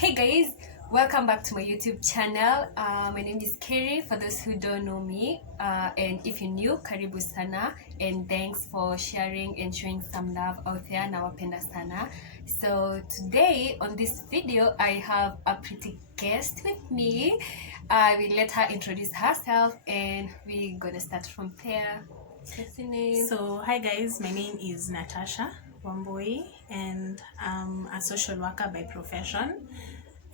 Hey guys, welcome back to my YouTube channel. My name is Kerry, for those who don't know me, and if you're new, karibu sana, and thanks for sharing and showing some love out there. Nawapenda sana. So today on this video, I have a pretty guest with me. I will let her introduce herself, and we're gonna start from there. What's your name? So, hi guys, my name is Tasha and I'm a social worker by profession,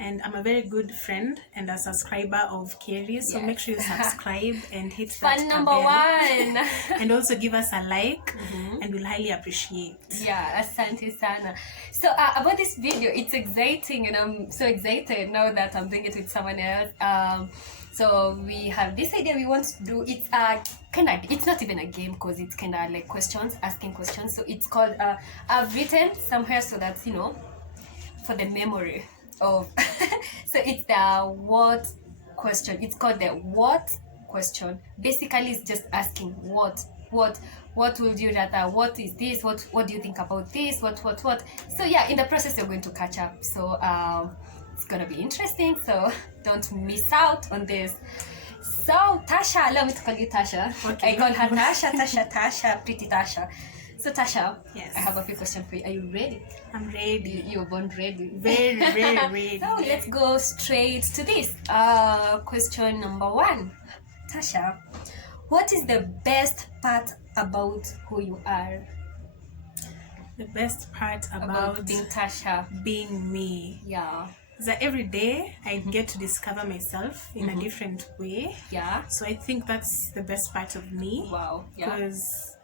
and I'm a very good friend and a subscriber of Kerry. So make sure you subscribe and hit that number bell. one. And also give us a like, and we'll highly appreciate. Yeah, asante sana. So about this video, it's exciting, and I'm so excited now that I'm doing it with someone else. So we have this idea we want to do. It's it's not even a game, because it's kind of like asking questions. So it's called I've written somewhere so that for the memory of so it's the what question. It's called the what question. Basically it's just asking what would you rather, what is this, what do you think about this, what. So yeah, in the process you're going to catch up. So it's gonna be interesting, so don't miss out on this. So Tasha, allow me to call you Tasha. Okay. I call her Tasha, pretty Tasha. So Tasha, yes, I have a few questions for you. Are you ready? I'm ready. You're born ready. Very ready. So let's go straight to this. Question number one. Tasha, what is the best part about who you are? The best part about being Tasha, being me, yeah, is that every day I get to discover myself in a different way. Yeah. So I think that's the best part of me. Wow. Yeah. Because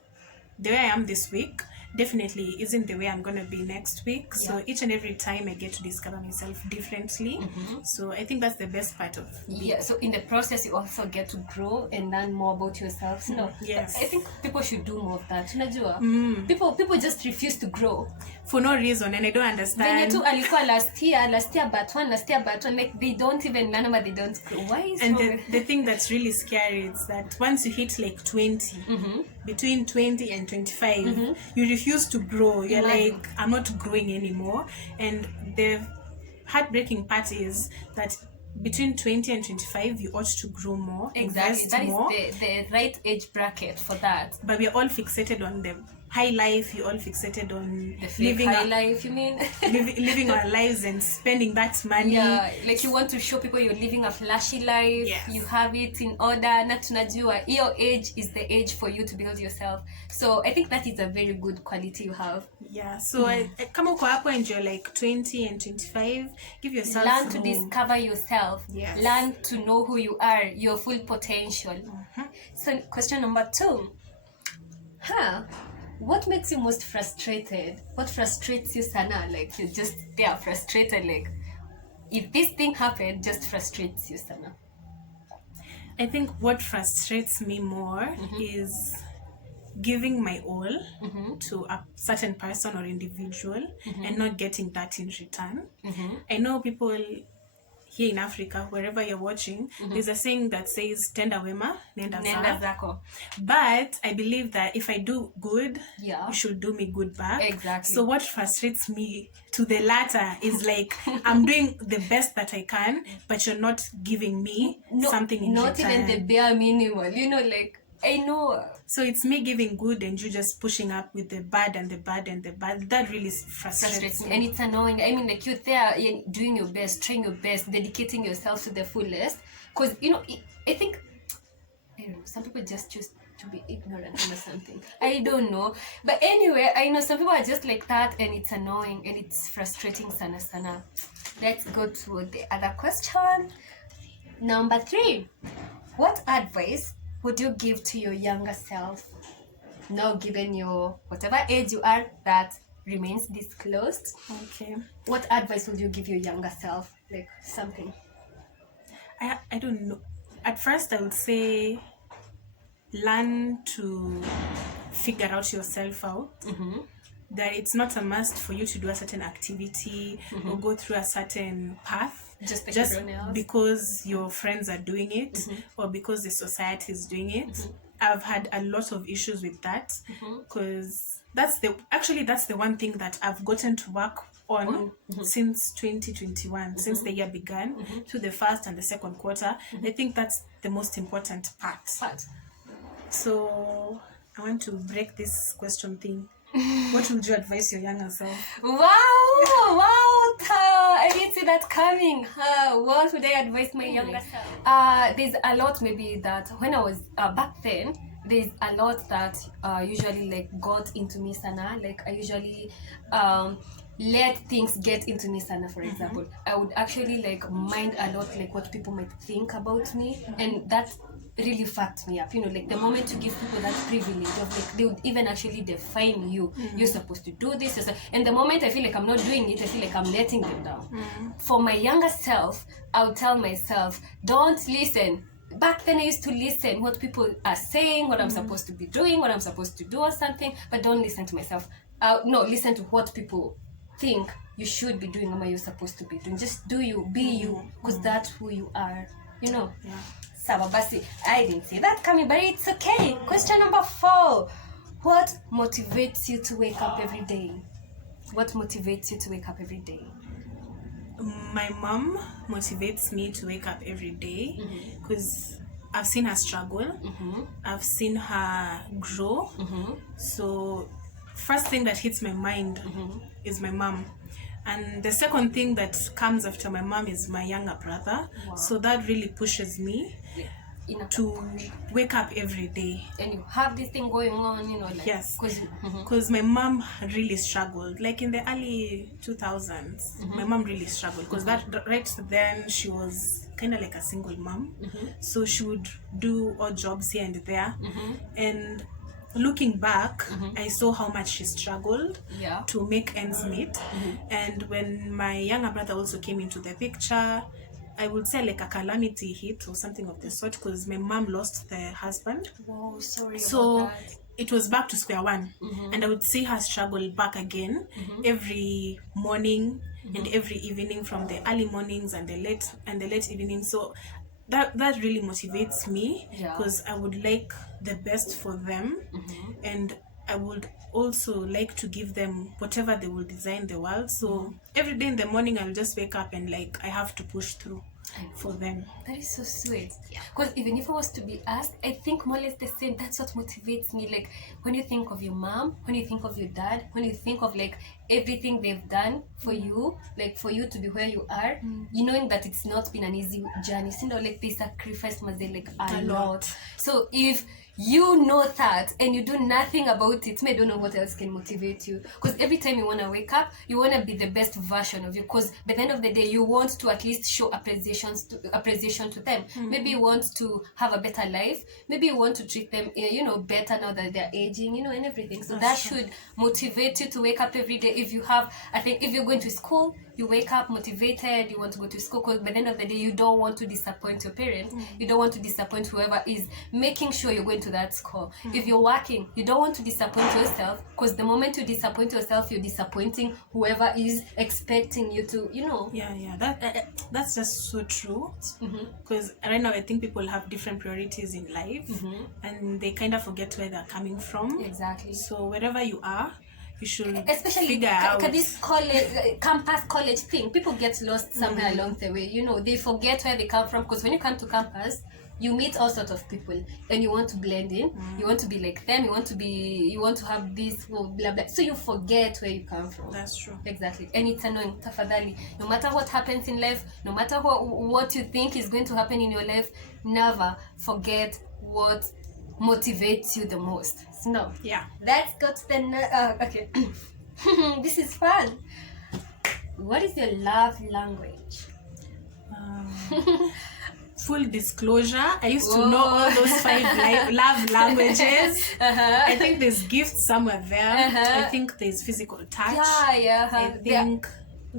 the way I am this week definitely isn't the way I'm going to be next week. So each and every time I get to discover myself differently. So I think that's the best part of me. Yeah, so in the process you also get to grow and learn more about yourself. Yes. I think people should do more of that. Unajua? People just refuse to grow for no reason, and I don't understand. Venye tu alikuwa last year but one, like they don't even learn, but they don't grow. Why is and the thing that's really scary is that once you hit like 20, between 20 and 25, you refuse to grow. You're like, I'm not growing anymore. And the heartbreaking part is that between 20 and 25 you ought to grow more. Exactly, that more. Is the right age bracket for that. But we're all fixated on the high life. You're all fixated on the living high life, you mean? living our lives and spending that money. Yeah, like you want to show people you're living a flashy life. Yes. You have it in order. Na tunajua your age is the age for you to build yourself. So I think that is a very good quality you have. Yeah, so kama uko hapo and you're like 20 and 25, give yourself learn to discover yourself. Yes. Learn to know who you are, your full potential. So question number 2. What makes you most frustrated? What frustrates you, sana? Like you're just there frustrated, like if this thing happened, just frustrates you, sana. I think what frustrates me more is giving my all to a certain person or individual and not getting that in return. I know people here in Africa, wherever you're watching, there's a saying that says tenda wema nenda zako. But I believe that if I do good, you should do me good back. Exactly. So what frustrates me to the latter is like, I'm doing the best that I can, but you're not giving me something in not return. Even the bare minimum, like I know. So it's me giving good and you just pushing up with the bad and the bad and the bad. That really frustrates me. And it's annoying. I mean, like you're there doing your best, trying your best, dedicating yourself to the fullest. Because, I think, I don't know, some people just choose to be ignorant or something. I don't know. But anyway, I know some people are just like that, and it's annoying and it's frustrating sana. Let's go to the other question. Number 3. What advice would you give to your younger self? Now, given your whatever age you are, that remains disclosed. Okay. What advice would you give your younger self? Like something. I don't know. At first, I would say learn to figure out yourself out. That it's not a must for you to do a certain activity or go through a certain path just because your friends are doing it or because the society is doing it. I've had a lot of issues with that because that's the one thing that I've gotten to work on since 2021, since the year began, to the first and the second quarter. I think that's the most important part. So I want to break this question thing. What would you advise your younger self? Wow, I didn't see that coming. What would I advise my younger self? There's a lot maybe that when I was back then, there's a lot that usually like got into me sana. Like I usually let things get into me sana. For example, I would actually like mind a lot like what people might think about me, and that really fucked me up. You know, like the moment you give people that privilege of like they would even actually define you. You're supposed to do this, and the moment I feel like I'm not doing it, I feel like I'm letting them down. For my younger self, I would tell myself, don't listen. Back then I used to listen what people are saying, what I'm supposed to be doing, what I'm supposed to do or something, but don't listen to myself. No, listen to what people think you should be doing or what you're supposed to be doing. Just do you, be you, because that's who you are, you know. Sawa basi, I didn't see that coming, but it's okay. Question number 4. What motivates you to wake up every day? What motivates you to wake up every day? My mom motivates me to wake up every day because I've seen her struggle. I've seen her grow. So first thing that hits my mind is my mom. And the second thing that comes after my mom is my younger brother. So that really pushes me to wake up every day. And you have this thing going on, you know, like, yes, because my mom really struggled. Like in the early 2000s, my mom really struggled because that right then she was kind of like a single mom. So she would do odd jobs here and there. And looking back, I saw how much she struggled to make ends meet. And when my younger brother also came into the picture, I would say like a calamity hit or something of the sort, because my mom lost the husband. Whoa, sorry so about that. It was back to square one. And I would see her struggle back again every morning and every evening, from the early mornings and the late evenings. So that really motivates me, because I would like the best for them, and I would also like to give them whatever they will design the world. So every day in the morning I'll just wake up and like I have to push through for them. That is so sweet. Because even if I was to be asked, I think more or less the same. That's what motivates me. Like when you think of your mom, when you think of your dad, when you think of like everything they've done for you, like for you to be where you are, you knowing that it's not been an easy journey. You know, like they sacrificed like a lot. So if you know that and you do nothing about it, I don't know what else can motivate you. Because every time you want to wake up, you want to be the best version of you, because by the end of the day you want to at least show appreciation to them. Maybe you want to have a better life, maybe you want to treat them better now that they're aging, and everything. So that should motivate you to wake up every day. If you're going to school, you wake up motivated, you want to go to school, because by the end of the day you don't want to disappoint your parents, you don't want to disappoint whoever is making sure you're going to that school. If you're working, you don't want to disappoint yourself, because the moment you disappoint yourself, you're disappointing whoever is expecting you to, that's just so true. Because right now I think people have different priorities in life, and they kind of forget where they're coming from. Exactly. So wherever you are, you should especially figure out this campus college thing. People get lost somewhere along the way. They forget where they come from, because when you come to campus, you meet all sorts of people and you want to blend in. You want to be like them. You want to have this blah blah. So you forget where you come from. That's true. Exactly. And it's annoying. Tafadhali, no matter what happens in life, no matter what you think is going to happen in your life, never forget what motivates you the most. So no. Yeah. Let's go to the okay. This is fun. What is your love language? Full disclosure, I used to know all those 5 love languages. I think there's gifts somewhere there. I think there's physical touch. I think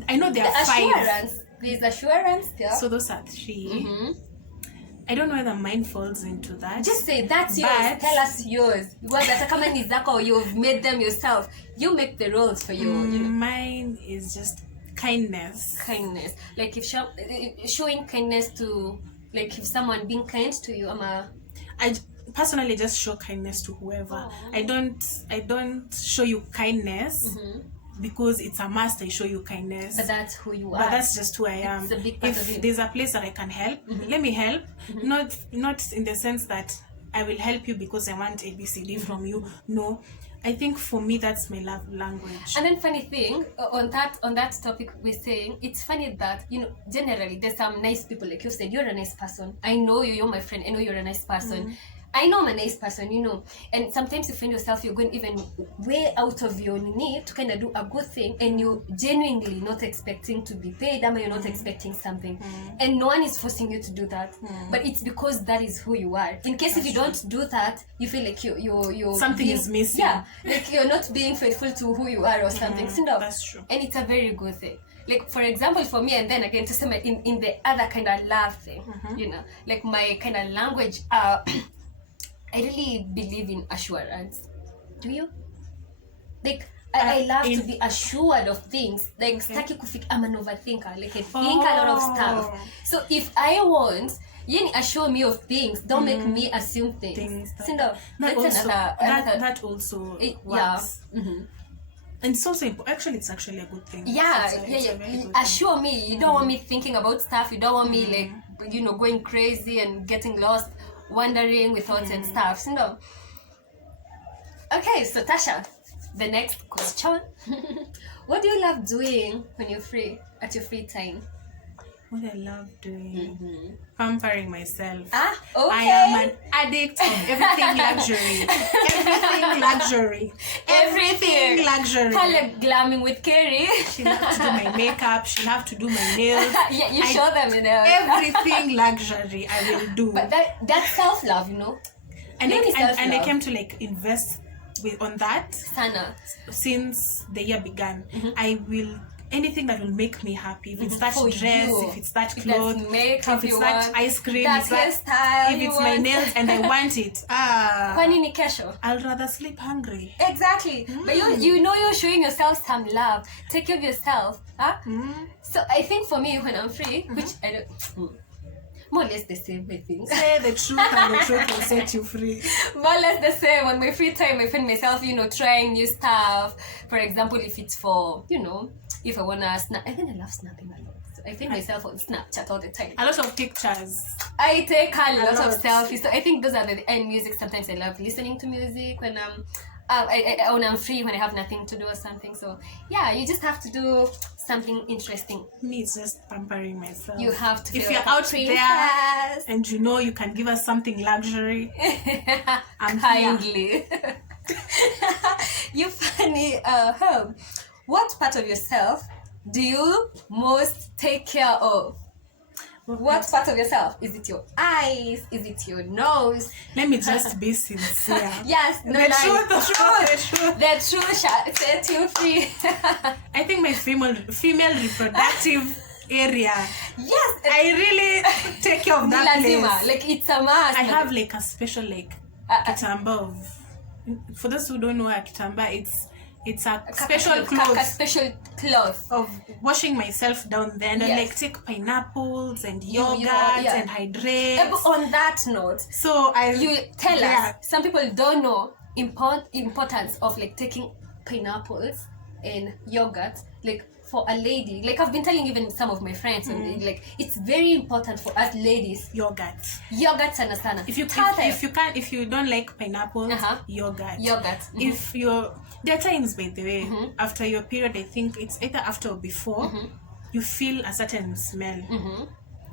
I know there are 5. Assurance. There's assurance. Yeah. So those are 3. I don't know whether mine falls into that. Just say that's yours. Tell us yours. You've made them yourself. You make the rules for you. Mine is just kindness. Kindness. Like if showing kindness to, like if someone being kind to you, I personally just show kindness to whoever. I don't show you kindness because it's a must I show you kindness. But that's who you are. But that's just who I am. It's a big part of you. If there's a place that I can help, let me help. Not in the sense that I will help you because I want ABCD from you. No. I think for me that's my love language. And then funny thing on that topic we're saying, it's funny that, you know, generally there's some nice people, like you said, you're a nice person. I know you're my friend, I know you're a nice person. I know I'm a nice person, you know, and sometimes you find yourself you're going even way out of your need to kind of do a good thing, and you're genuinely not expecting to be paid, or you're not expecting something, and no one is forcing you to do that, but it's because that is who you are. In case if you don't do that, you feel like you're something being, is missing. Yeah, like you're not being faithful to who you are or something. That's true. And it's a very good thing. Like, for example, for me, and then again to say in the other kind of love thing, you know, like my kind of language, I really believe in assurance. Do you? Like, I love to be assured of things. Like, I'm an overthinker. Like, I think a lot of stuff. So if I want, you assure me of things, don't make me assume things. That also works. Yeah. And it's also actually it's actually a good thing. Assure me. You don't want me thinking about stuff. You don't want me like, you know, going crazy and getting lost, wandering with thoughts and stuff. Okay, so Tasha, the next question. What do you love doing when you're free, at your free time? What I love doing? Pampering myself. Okay. I am an addict of everything luxury. Everything luxury. Kind of glamming with Kerry. She'll have to do my makeup. She'll have to do my nails. Yeah, you show them, you know. Everything luxury I will do. But that's self-love, you know. And I came to like invest on that. Sana. Since the year began. I will anything that will make me happy. If it's that For dress, you. if it's that clothes, if it's that ice cream, that's if it's my nails and I want it. Kwani ni kesho? I'll rather sleep hungry. Exactly. But you know you're showing yourself some love. Take care of yourself. So I think for me when I'm free, which I don't more or less the same, I think. Say the truth and the truth will set you free. More or less the same. On my free time, I find myself, you know, trying new stuff. For example, if it's for, you know, if I want to snap. I think I love snapping a lot. So I find myself on Snapchat all the time. A lot of pictures. I take a lot of selfies. So I think those are and music. Sometimes I love listening to music when when I'm free, when I have nothing to do or something. So yeah, you just have to do something interesting. Me, it's just pampering myself. You have to. If you're out there and you know you can give us something luxury, I'm kindly. You funny. What part of yourself do you most take care of? What part of yourself? Is it your eyes? Is it your nose? Let me just be sincere. Yes, no, the truth. The truth shall set you free. I think my female reproductive area. Yes, I really take care of that place. Like it's a must. I have like a special like kitamba of. For those who don't know a kitamba, it's a special cloth of washing myself down there, and I like take pineapples and yogurt and hydrate. On that note, so you tell us. Some people don't know importance of like taking pineapples and yogurt, like for a lady. Like I've been telling even some of my friends, and like it's very important for us ladies. Yogurt sana. If you don't like pineapple, yogurt. If there are times, by the way, after your period, I think it's either after or before, you feel a certain smell.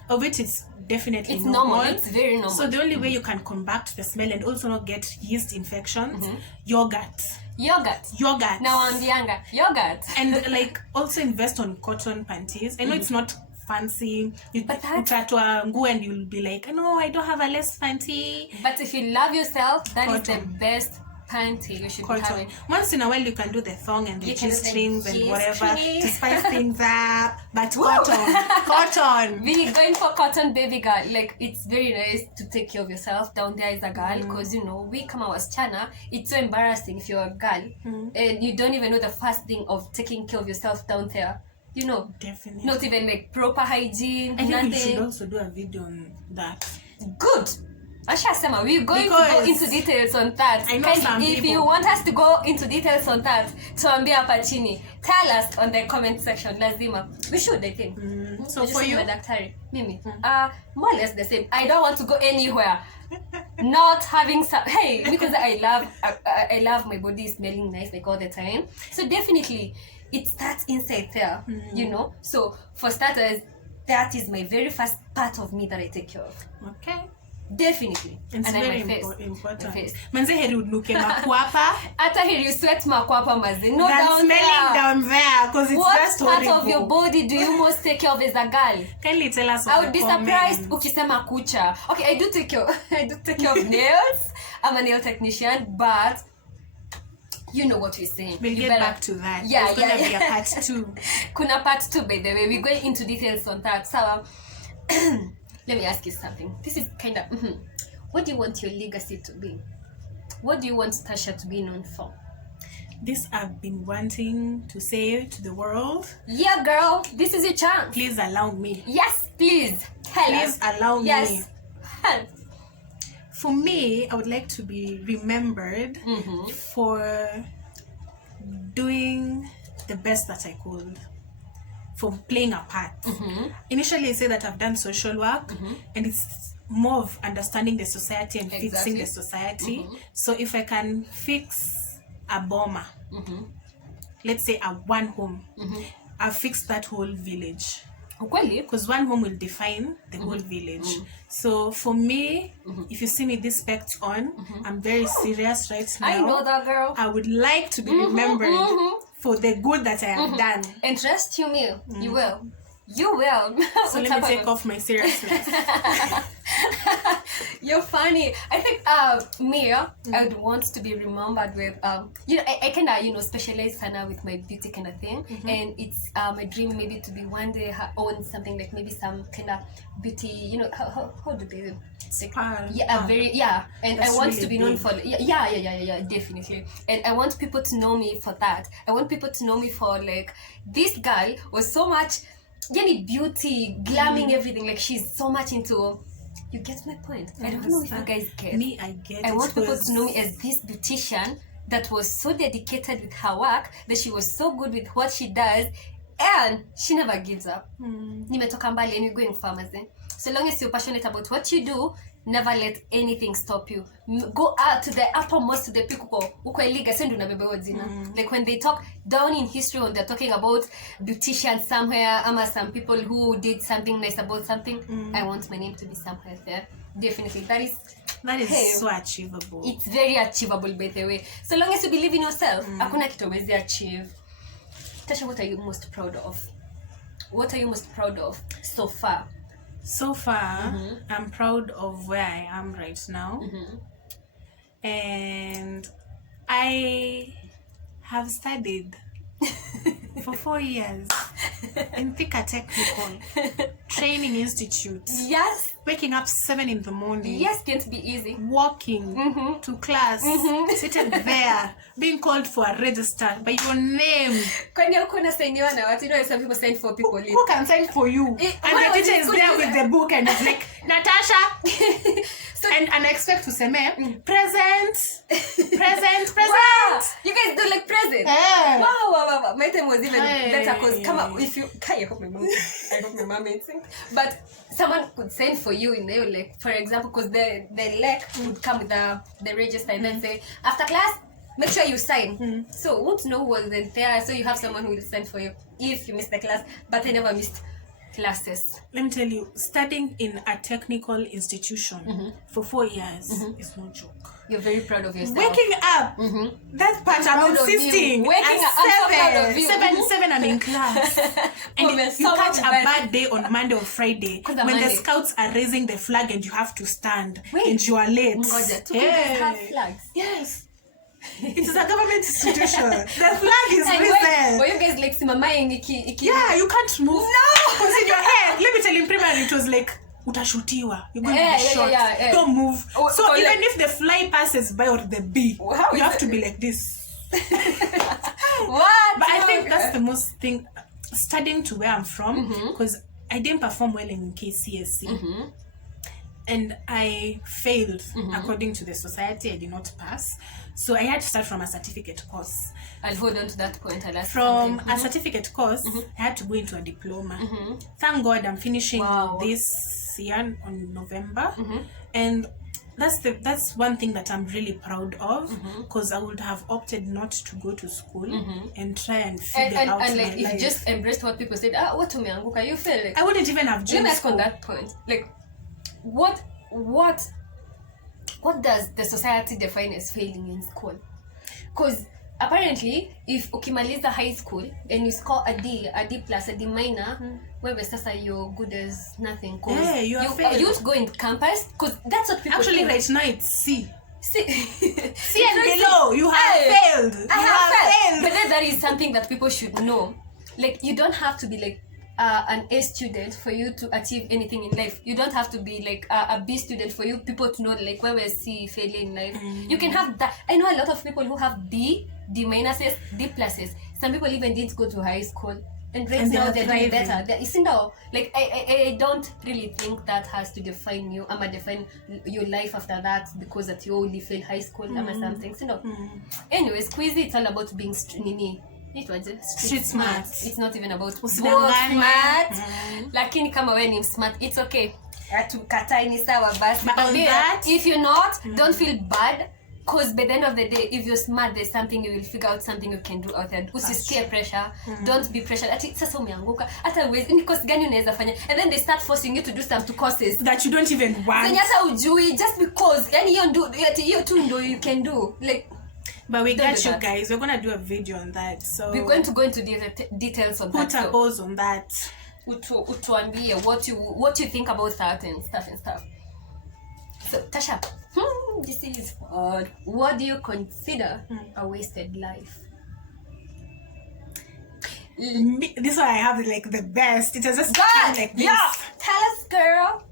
Of which it's definitely normal. It's very normal. So the only way you can combat the smell and also not get yeast infections, yogurt. Now I'm younger. Yogurt. And like also invest on cotton panties. I know it's not fancy. Utatwa nguo and you'll be like, no, I don't have a less panty. But if you love yourself, that is the best panty you should be having. Once in a while you can do the thong and the G-strings and whatever to spice things up. But cotton. Really going for cotton, baby girl. Like it's very nice to take care of yourself down there as a girl, because you know we come as Chana. It's so embarrassing if you're a girl and you don't even know the first thing of taking care of yourself down there. You know, definitely not even like proper hygiene. I think we should also do a video on that. Good. Ashasema, we're going to go into details on that. I know some if people. you want us to go into details on that, tuambie hapa chini. Tell us on the comment section. Lazima. We should, I think. So for you? Daktari. Mimi. More or less the same. I don't want to go anywhere. Not having some, hey, because I love my body smelling nice like all the time. So definitely it starts inside there, you know. So for starters, that is my very first part of me that I take care of. Okay. Definitely. It's and very my important. face. Manze Heri unuke makwapa. Ata Heri you sweat makwapa mazi. No, that's down smelling there. down there because it's What just part horrible. of your body do you most take care of as a girl? Kindly tell us. I would be surprised ukisema kucha. Okay, I do take care of nails. I'm a nail technician, but you know what we're saying. We'll get back to that. Yeah, There's gonna be a part 2. Kuna part 2, by the way. We're going into details on that. So, let me ask you something. This is kind of... What do you want your legacy to be? What do you want Tasha to be known for? This I've been wanting to say to the world. Yeah, girl. This is your chance. Please allow me. Yes, please. Tell us. Please allow me. Yes. For me, I would like to be remembered for doing the best that I could, for playing a part. Initially, I say that I've done social work, and it's more of understanding the society and fixing the society. So if I can fix a bomber, let's say a one home, I've fixed that whole village. Because one home will define the whole village. So for me, if you see me this specs on, I'm very serious right now. I know that, girl. I would like to be remembered for the good that I have done. And trust you me, you will. You will. So let me take off my seriousness. You're funny. I think me, I would want to be remembered with you know, I kind of, specialize kind with my beauty kind of thing, and it's my dream maybe to be one day own something like maybe some kind of beauty, how do they and that's I want really to be known for definitely, and I want people to know me for that. I want people to know me for like, this girl was so much beauty, glamming, everything, like she's so much into, you get my point? I don't know if you guys get me. I get I want people to know me as this beautician that was so dedicated with her work, that she was so good with what she does, and she never gives up. Nimetoka mbali, and you're going farmers. So long as you're passionate about what you do, never let anything stop you. Go out to the uppermost, to the peak. Like when they talk down in history, when they're talking about beauticians somewhere, some people who did something nice about something, I want my name to be somewhere there. Definitely. That is so achievable. It's very achievable, by the way. So long as you believe in yourself, hakuna kitu huwezi achieve. Tasha, what are you most proud of? What are you most proud of so far? So far, I'm proud of where I am right now. And I have studied for 4 years in Thika Technical Training Institute. Yes. Waking up 7 in the morning. Yes, can't be easy. Walking to class, sitting there, being called for a register by your name. Some people sign for people. Who can sign for you? And the teacher is there with the book and it's like, Natasha. And I expect to say, present. Wow. You guys do like present? Yeah. Wow. My time was even better because come up if you I hope my mom ain't sing. But someone could send for you in there, like for example, because the lec would come with the register and then say, after class, make sure you sign. So won't know who wasn't there, so you have someone who will send for you if you missed the class, but I never missed classes. Let me tell you, studying in a technical institution for 4 years is no joke. You're very proud of yourself. Waking up, that part I'm insisting. Waking up, I'm so proud of you. 7 I'm in class. And you catch a bad day on Monday or Friday when the scouts are raising the flag and you have to stand and you are late. Do you guys have flags? Yes. It is a government institution. The flag is raised. Were you guys like simamaing Yeah, you can't move. No! Because in your head, let me tell you, in primary it was like, utashutiwa, you're going to be shot. Don't move. So even if the fly passes by or the bee, you have to be like this. What? But I think that's the most thing, studying to where I'm from, because I didn't perform well in KCSE. and I failed. According to the society, I did not pass. So I had to start from a certificate course. I'll hold on to that point. From a certificate course, I had to go into a diploma. Thank God I'm finishing this year on November. And that's one thing that I'm really proud of, because I would have opted not to go to school and try and figure out and my like, if life. you just embraced what people said, what umeanguka, you feel like, I wouldn't even have joined school. On that point, like, what does the society define as failing in school? Because apparently, if ukimaliza high school and you score a D plus, a D minor, wewe sasa you're good as nothing. You don't go in campus, because that's what people actually think. Right now it's C. See and below, you have failed. I have failed. But then that is something that people should know. Like, you don't have to be like an A student for you to achieve anything in life. You don't have to be like a B student for you people to know like where we see failure in life. You can have that. I know a lot of people who have D minuses, D pluses. Some people even didn't go to high school, and right now they're doing better. Like, I don't really think that has to define you. I'ma define your life after that because that you only failed high school or something. Anyways, Quizzy, it's all about being street smart. It's not even about book smart. Lakini kama wewe ni smart, it's okay. Atukatai ni sawa basi. But if you're not, don't feel bad. Because by the end of the day, if you're smart, there's something you will figure out, something you can do out there. Usisikie pressure. Don't be pressured. Ati sasa umeanguka. Hata ni course gani unaweza fanya? And then they start forcing you to do some courses that you don't even want. Zenye hata ujui, just because yani hiyo tu ndio you can do. Like, but we got you guys. We're gonna do a video on that. So we're going to go into details on that. Put a pause on that. Utuambie what you think about that and stuff. So Tasha, this is hard. What do you consider a wasted life? This one I have like the best. It has just come like this. Yeah, tell us, girl.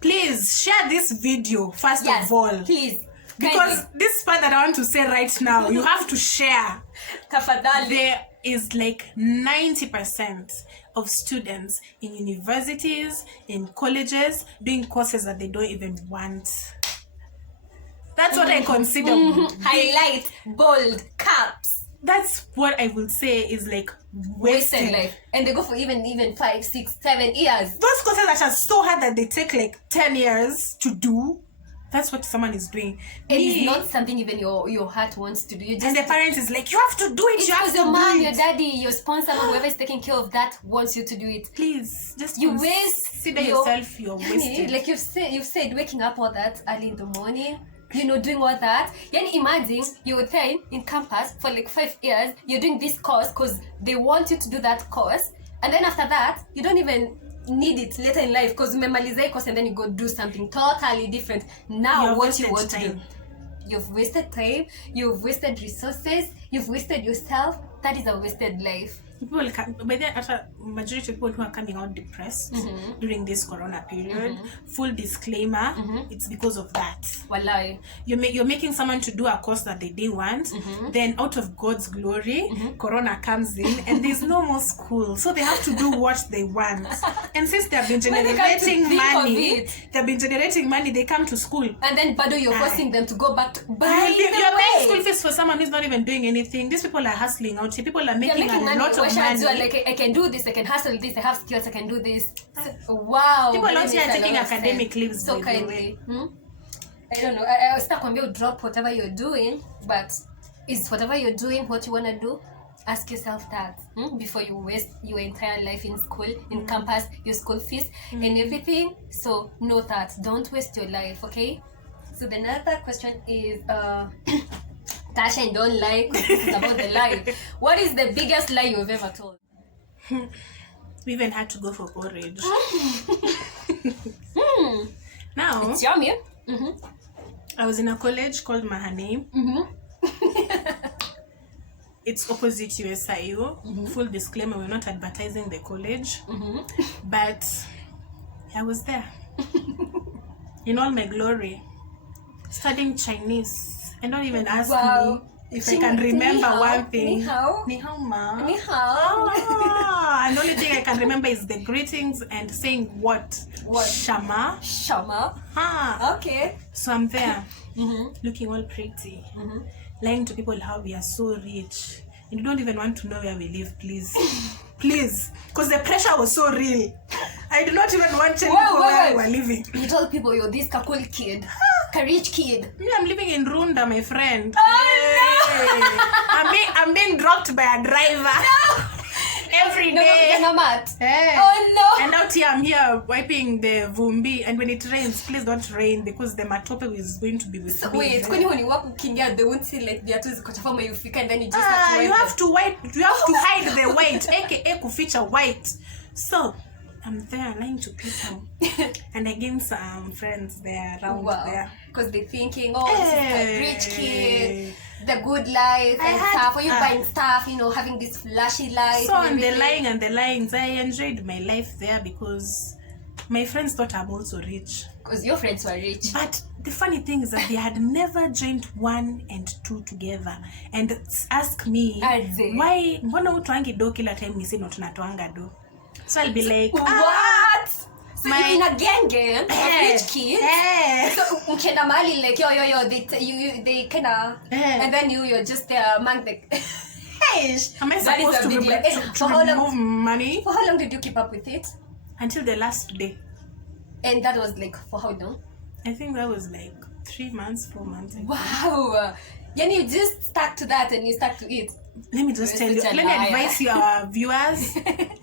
Please share this video first of all. Please. Because this part that I want to say right now, you have to share. Tafadhali. There is like 90% of students in universities, in colleges, doing courses that they don't even want. That's what I consider. Highlight, bold, caps. That's what I will say is like wasted life. And they go for even 5, 6, 7 years. Those courses that are so hard that they take like 10 years to do. That's what someone is doing. And it's not something even your heart wants to do. And the parents is like, you have to do it. You have to do it. Your mom, your daddy, your sponsor, whoever is taking care of that wants you to do it. Please, just consider yourself. You're wasted. Like you've said, waking up all that early in the morning. Doing all that. Imagine you're there in campus for like 5 years. You're doing this course because they want you to do that course. And then after that, you don't even need it later in life because umemaliza course and then you go do something totally different. Now what you want to do. You've wasted time, you've wasted resources, you've wasted yourself. That is a wasted life. People majority of people who are coming out depressed during this corona period, full disclaimer, it's because of that. Wallahi. You're making someone to do a course that they didn't want, then out of God's glory, corona comes in and there's no more school, so they have to do what they want. And since they've been generating money, they come to school. And then bado you're forcing them to go back to you're paying school fees for someone who's not even doing anything. These people are hustling out here. People are making a lot of money. Like, I can do this, I can hustle this, I have skills, I can do this. Wow. People out here are taking academic leaves. So kindly. I don't know. I start when you drop whatever you're doing, but is whatever you're doing what you want to do? Ask yourself that before you waste your entire life in school, in campus, your school fees and everything. So know that. Don't waste your life, okay? So the another question is Tasha, and don't lie because this is about the lie. What is the biggest lie you've ever told? We even had to go for porridge. Now, it's yummy. I was in a college called Mahanaim. It's opposite USIU. Full disclaimer, we're not advertising the college. But I was there. In all my glory. Studying Chinese. And don't even ask me. if I can remember one thing. Ni hao. Ni hao ma. Ni hao. And the only thing I can remember is the greetings and saying what? Shama. Shama. Okay. So I'm there, looking all pretty, lying to people how we are so rich. And you don't even want to know where we live, please. Please. Because the pressure was so real. I do not even want to tell people where we are living. You told people you're this cool kid. A rich kid. Me, I'm living in Runda, my friend. Oh, no! I'm being dropped by a driver. No! Every day. No, mat. Hey. Oh no! And out here I'm here wiping the vumbi, and when it rains, please don't rain because the matope is going to be with me. Wait, when you walk ukiingia, they won't see like viatu ziko chafu ama you and then you just have to wipe. You have to hide the white, aka kuficha white. So I'm there lying to people, and I gained some friends there around there. Because they're thinking, oh, this is a rich kid, the good life and stuff. Or you buying stuff, you know, having this flashy life. So on the lying and the lines, I enjoyed my life there because my friends thought I'm also rich. Because your friends were rich. But the funny thing is that they had never joined 1 and 2 together. And ask me, why, mbona utwangi do kila time ni sino tunatoanga do? So I'll be like, what? So you're in a gang of rich kids? So mkienda mahali like yo, they kinda, and then you're just there among the... Am I supposed to remove money? For how long did you keep up with it? Until the last day. And that was like, for how long? I think that was like 3 months, 4 months. Wow. Then you just stuck to that and you stuck to it. Let me just tell you, let me advise you, our viewers.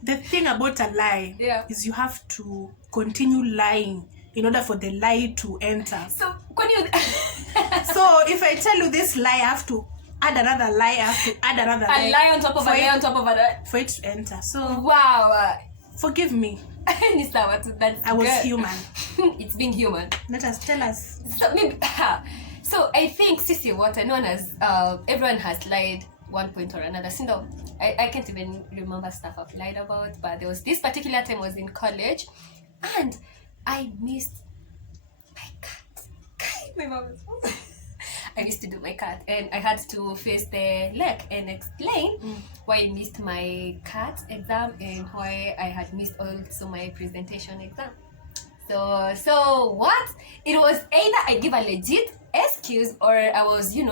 The thing about a lie is you have to continue lying in order for the lie to enter. So, when you... So, if I tell you this lie, I have to add another lie, I have to add another lie. A lie on top of a lie on top of a lie. For it to enter. So, wow. Forgive me. That's I was human. It's being human. Tell us. So, maybe, so I think, Sissy, what I know as everyone has lied one point or another. So I can't even remember stuff I've lied about, but there was this particular time I was in college and I missed my cat. My mom was I used to do my cat and I had to face the lake and explain why I missed my cat exam and why I had missed also my presentation exam. So what? It was either I give a legit excuse or I was, you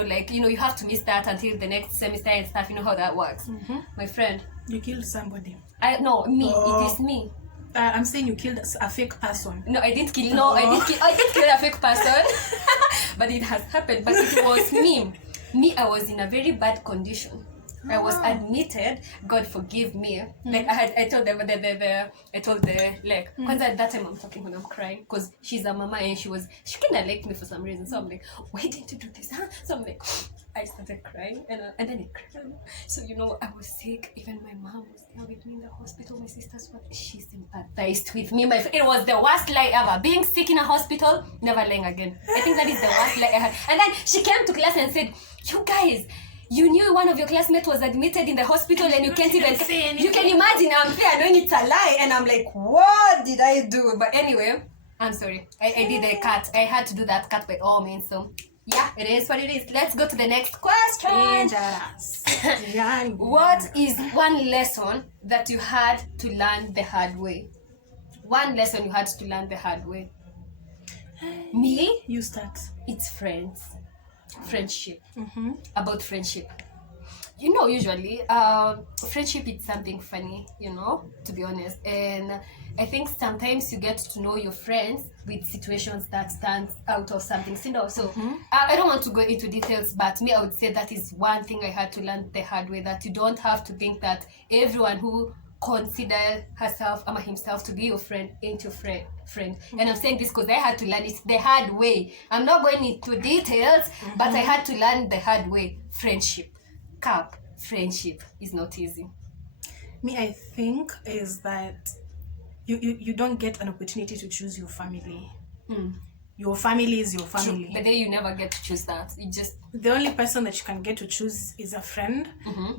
have to miss that until the next semester and stuff. You know how that works. My friend. You killed somebody. No, me. It is me. I'm saying you killed a fake person. No, I didn't kill. No, I didn't kill a fake person. But it has happened. But it was me. I was in a very bad condition. I was admitted. God forgive me. Like I told the like. Because at that time I'm talking when I'm crying because she's a mama and she kind of liked me for some reason. So I'm like, why didn't you do this? Huh? So I'm like, I started crying and then it cried. So I was sick. Even my mom was there with me in the hospital. My sisters were. She sympathized with me. It was the worst lie ever. Being sick in a hospital, never lying again. I think that is the worst lie I had. And then she came to class and said, "You guys. You knew one of your classmates was admitted in the hospital and you can't even say anything. You can imagine I'm there knowing it's a lie and I'm like, what did I do?" But anyway, I'm sorry. I did a cut. I had to do that cut by all means. So yeah, it is what it is. Let's go to the next question. What is one lesson that you had to learn the hard way? One lesson you had to learn the hard way. Me? You start. It's friendship. About friendship. Usually friendship is something funny, to be honest, and I think sometimes you get to know your friends with situations that stand out of something. So I don't want to go into details, but me, I would say that is one thing I had to learn the hard way, that you don't have to think that everyone who consider herself or himself to be your friend ain't your friend. And I'm saying this because I had to learn it the hard way. I'm not going into details, but I had to learn the hard way. Friendship is not easy. Me, I think is that you don't get an opportunity to choose your family. Your family is your family. True. But then you never get to choose that. The only person that you can get to choose is a friend.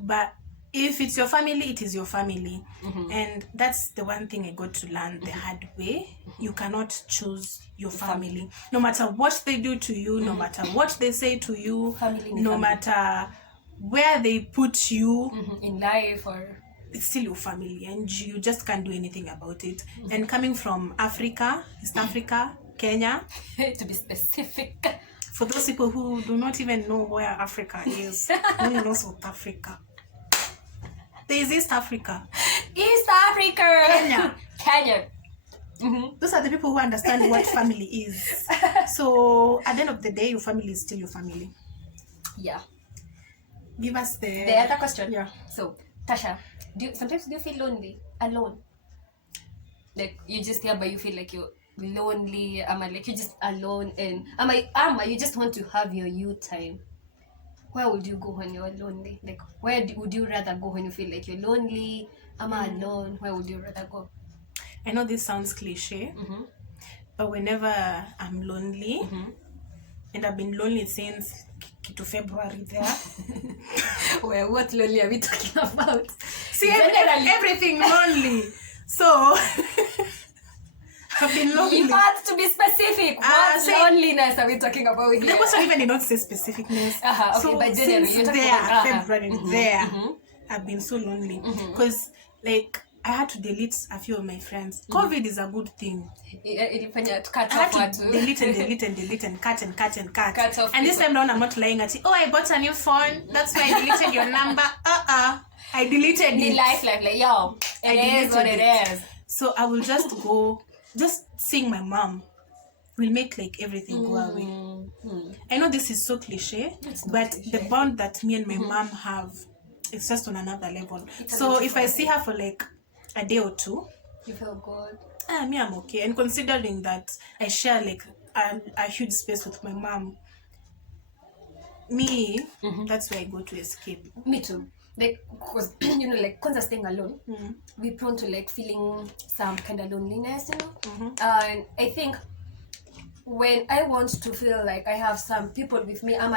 But if it's your family, it is your family. And that's the one thing I got to learn the hard way. You cannot choose your family. No matter what they do to you, no matter what they say to you, no matter where they put you in life, or it's still your family, and you just can't do anything about it. And coming from Africa, East Africa, Kenya, to be specific, for those people who do not even know where Africa is, only know South Africa. There is East Africa. East Africa, Kenya. Those are the people who understand what family is. So at the end of the day, your family is still your family. Yeah. Give us the other question. Yeah. So, Tasha, sometimes do you feel lonely, alone? Like you just here, but you feel like you're lonely. Like you're just alone, and you just want to have your you time. Where would you go when you're lonely? Like where would you rather go when you feel like you're lonely? Alone. Where would you rather go? I know this sounds cliche, but whenever I'm lonely, and I've been lonely since February there. Well, what lonely are we talking about? See, everything lonely. So I've been lonely. You have to be specific. What loneliness are we talking about here? The question even did not say specificness. Okay, so but generally, since February I've been so lonely because like I had to delete a few of my friends. COVID is a good thing. I had to delete and cut. Cut off and this time around, I'm not lying at it. Oh, I bought a new phone. That's why I deleted your number. I deleted it. Life, like, yo, it is what it is. So I will just go, just seeing my mom will make like everything go away. I know this is so cliche, but cliche. The bond that me and my mom have, it's just on another level. So if I see her for like a day or two, you feel good. Me, I'm okay. And considering that I share like a huge space with my mom, that's where I go to escape. Me too. Like, because like, constantly staying alone, we're prone to like feeling some kind of loneliness, And I think when I want to feel like I have some people with me, I'm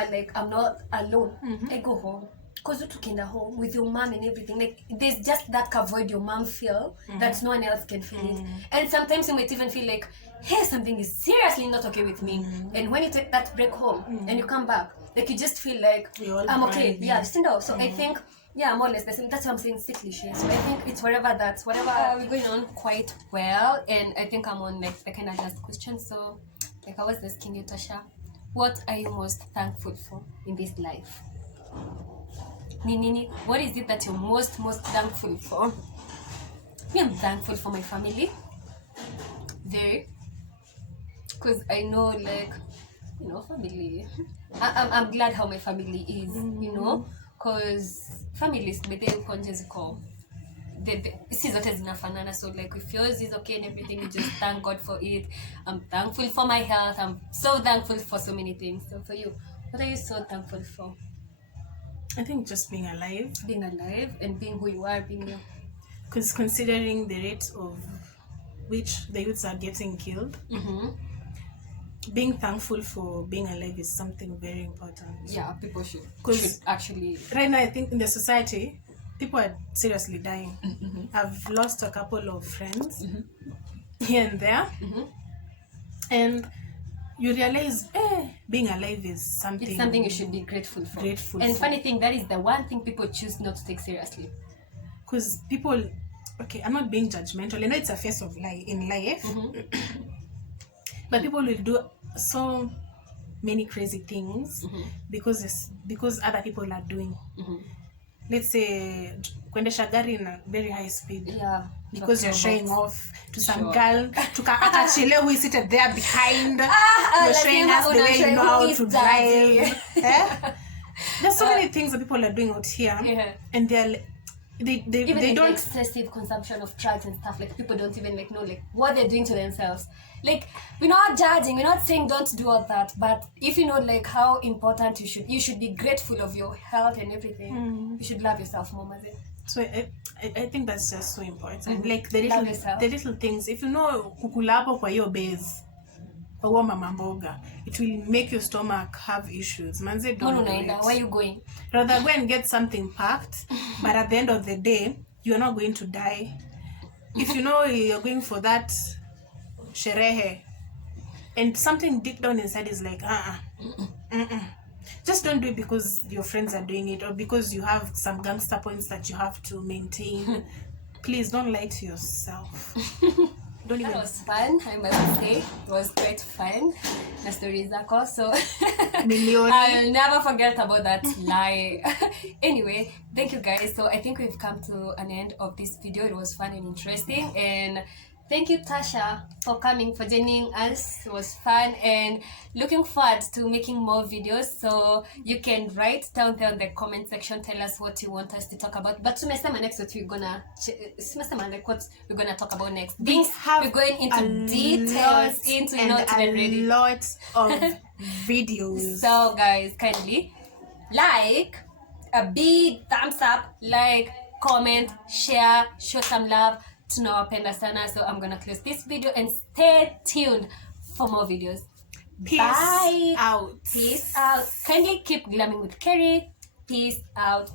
not alone. I go home. Because you took in the home with your mom and everything, like there's just that void your mom feel that no one else can feel it. And sometimes you might even feel like, hey, something is seriously not okay with me. And when you take that break home and you come back, like you just feel like I'm okay. Yeah, so I think more or less the same. That's what I'm saying, sick cliche. So I think it's whatever we're going on quite well. And I think I'm on like the kind of last question. So like I was asking you, Tasha, what are you most thankful for in this life? Nini, what is it that you're most thankful for? Me, I'm thankful for my family. Very. Because I know, like, family. I'm glad how my family is, because families, but they conscious call. See zote zinafanana, so like if yours is okay and everything, you just thank God for it. I'm thankful for my health. I'm so thankful for so many things. So for you, what are you so thankful for? I think just being alive. Being alive and being who you are, being you. Because considering the rate of which the youths are getting killed, being thankful for being alive is something very important. Yeah, people should actually. Right now, I think in the society, people are seriously dying. I've lost a couple of friends here and there. And you realize, being alive is something... It's something you should be grateful for. And funny thing, that is the one thing people choose not to take seriously. Because people... Okay, I'm not being judgmental. I know it's a phase of in life. But people will do so many crazy things because other people are doing. Let's say, kuendesha gari in a very high speed. Yeah. Because you're showing off to some girl, to Akachile who is seated there behind. You're showing us the way you know how to drive. There's so many things that people are doing out here, and they don't excessive consumption of drugs and stuff. Like people don't even know what they're doing to themselves. Like we're not judging, we're not saying don't do all that, but if you know how important you should be grateful of your health and everything. You should love yourself more, Mazi. So I think that's just so important. Like the little things. If you know kukulapo kwa hiyo base, or mama mboga, it will make your stomach have issues. Manze, don't do it. Where are you going? Rather go and get something packed, but at the end of the day, you're not going to die. If you know you're going for that sherehe, and something deep down inside is like, just don't do it because your friends are doing it or because you have some gangster points that you have to maintain. Please don't lie to yourself. Don't even. That was fun, I must say. It was quite fun. The stories are also. I'll never forget about that lie. Anyway, thank you guys. So I think we've come to an end of this video. It was fun and interesting. And thank you, Tasha, for coming, for joining us. It was fun and looking forward to making more videos. So you can write down there in the comment section, tell us what you want us to talk about. But tumesema next what we're gonna talk about next. We're going into details, into a lot of videos. So guys, kindly like, a big thumbs up, like, comment, share, show some love. Tunawapenda sana. So I'm gonna close this video and stay tuned for more videos. Peace out. Peace out. Kindly keep glamming with Kerry. Peace out.